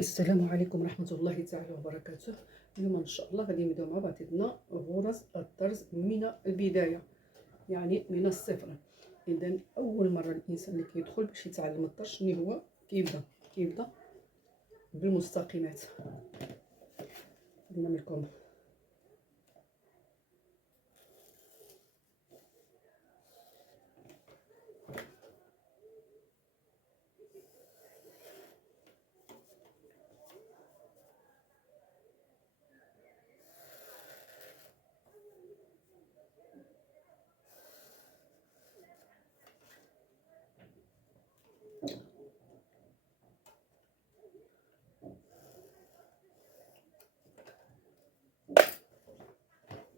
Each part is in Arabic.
السلام عليكم ورحمة الله تعالى وبركاته. اليوم إن شاء الله غادي نبداو مع بعضنا غرز الطرز من البداية، يعني من الصفر. إذا أول مرة الإنسان اللي كيدخل باش يتعلم الطرز شنو هو كيبدا بالمستقيمات. غادي نعمل لكم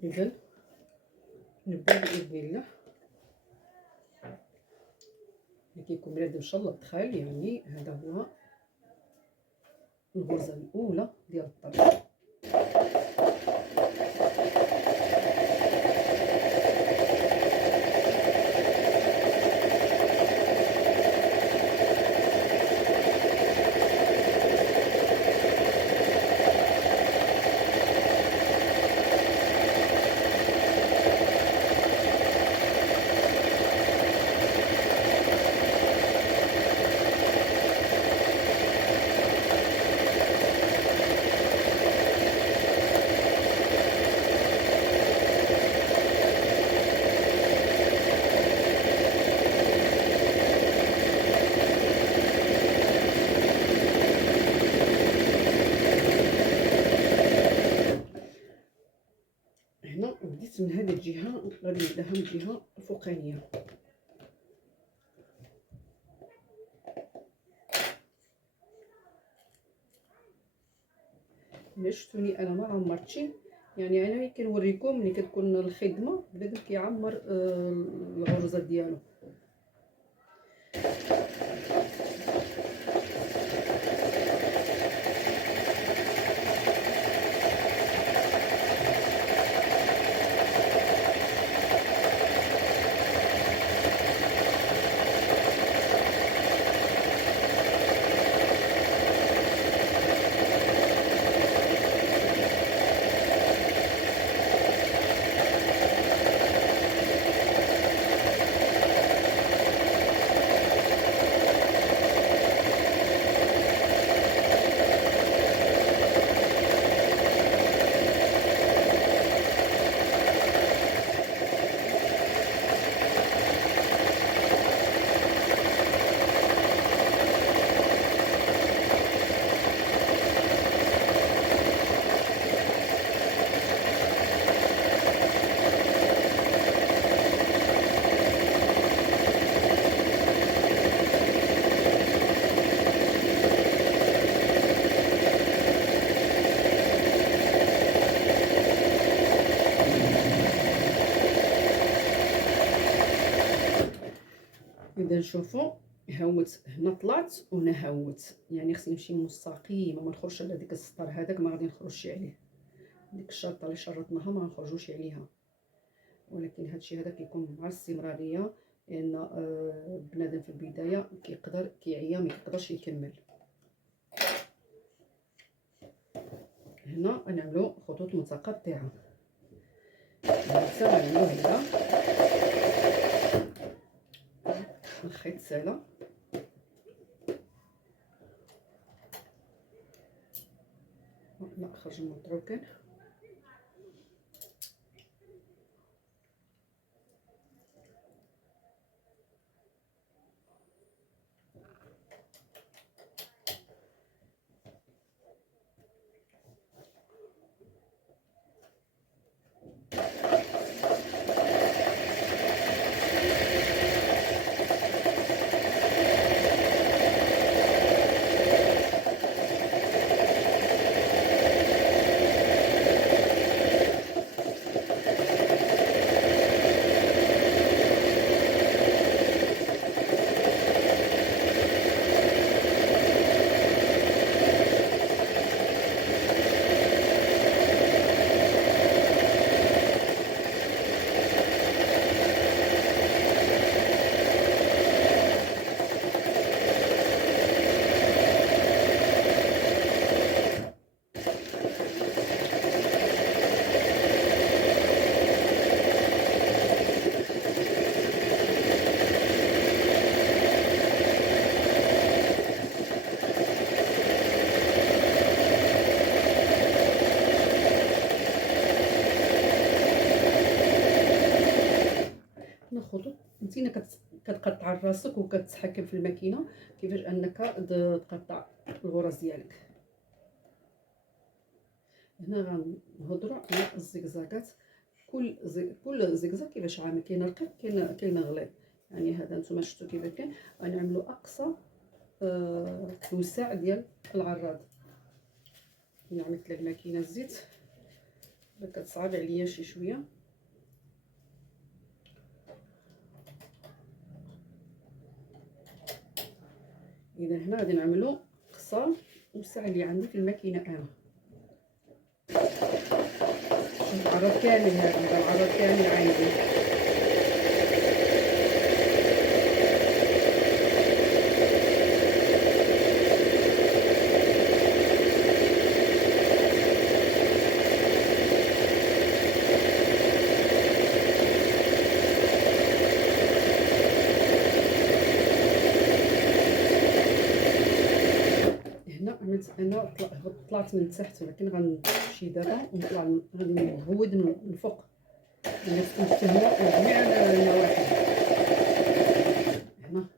إذا نبدا بإذن الله. اللي كيكون بنادم إن شاء الله دخل، يعني هذا هو الغرزة الأولى ديال الطرز. هنا بديت من هذه الجهة، غادي نبداها من الجهة الفوقانية. ملي شفتوني انا ما عمرتش، يعني انا كنوريكم ملي كتكون الخدمه بنادم كيعمر الغرزه ديالو. اذا نشوفوا هاوت هنا طلعت وهنا هاوت، يعني خصني نمشي مستقيمه، ما نخرجش على ديك السطر هذاك، ما غادي نخرجش عليه. ديك الشرطه اللي شرطناها ما نخرجوش عليها، ولكن هادشي هذا كيكون مع الاستمراريه، لان بنادم في البدايه كيقدر كيعيا ما يقدرش يكمل. هنا غنعملوا خطوط متقطعه، غنعملوا هكذا الخيط سالا، لا خرج متروكن. كتقطع راسك وكتحكم في الماكينه كيفاش انك تقطع الغرز ديالك. هنا غنهضروا على الزقزاقات، كل زقزاق كيفاش عامل، كاين رقيق كاين غليظ. يعني هذا نتوما شفتوا كيف كاين، غنعملوا اقصى توسع ديال العراض. عملت الماكينه الزيت كتصعب عليا شي شويه. اذا هنا غادي نعملوا اقصى توسع اللي عندي في الماكينه. انا العرض كامل، هذا العرض كامل عندي. هنا عملت انا طلعت من تحت، ولكن غنمشي دابا ونطلع غادي نهود من الفوق. الناس تفهموا جميع النواحي. هنا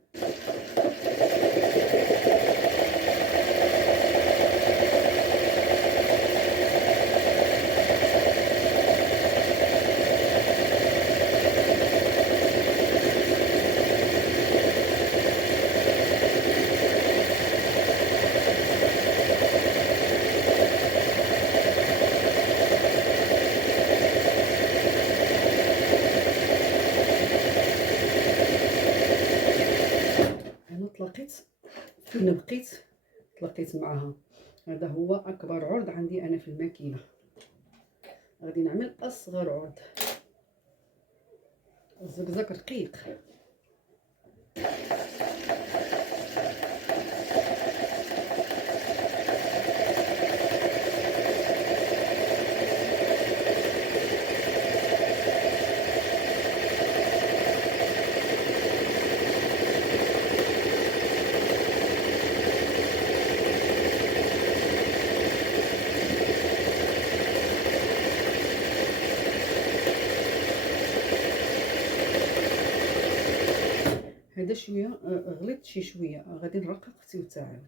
تلاقيت فين بقيت، تلاقيت معها. هذا هو اكبر عرض عندي انا في الماكينه. غادي نعمل اصغر عرض. الزقزاق رقيق. هذا شويه غليت شي شويه، غادي نرقق حتى عاود.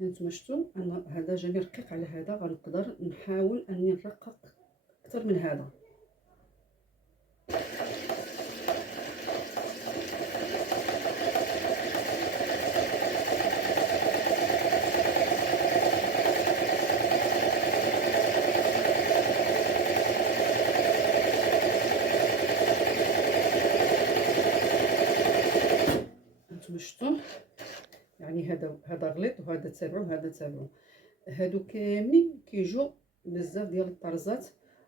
هانتوما شفتوا ان هذا جاني رقيق على هذا، غنقدر نحاول اني نرقق اكثر من هذا. هانتوما شفتوا يعني هذا غليظ وهذا تابعو وهذا تابعو. هادو كاملين كيجوا بزاف ديال الطرزات،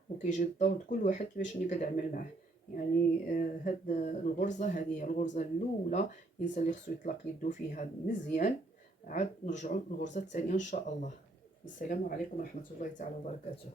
وكيجي الدور كل واحد كيفاش اللي كتعمل معاه. يعني هاد الغرزه هذه هي الغرزه الاولى، الانسان اللي خصو يطلق يدو فيها مزيان. عاد نرجعوا للغرزه الثانيه ان شاء الله. السلام عليكم ورحمه الله تعالى وبركاته.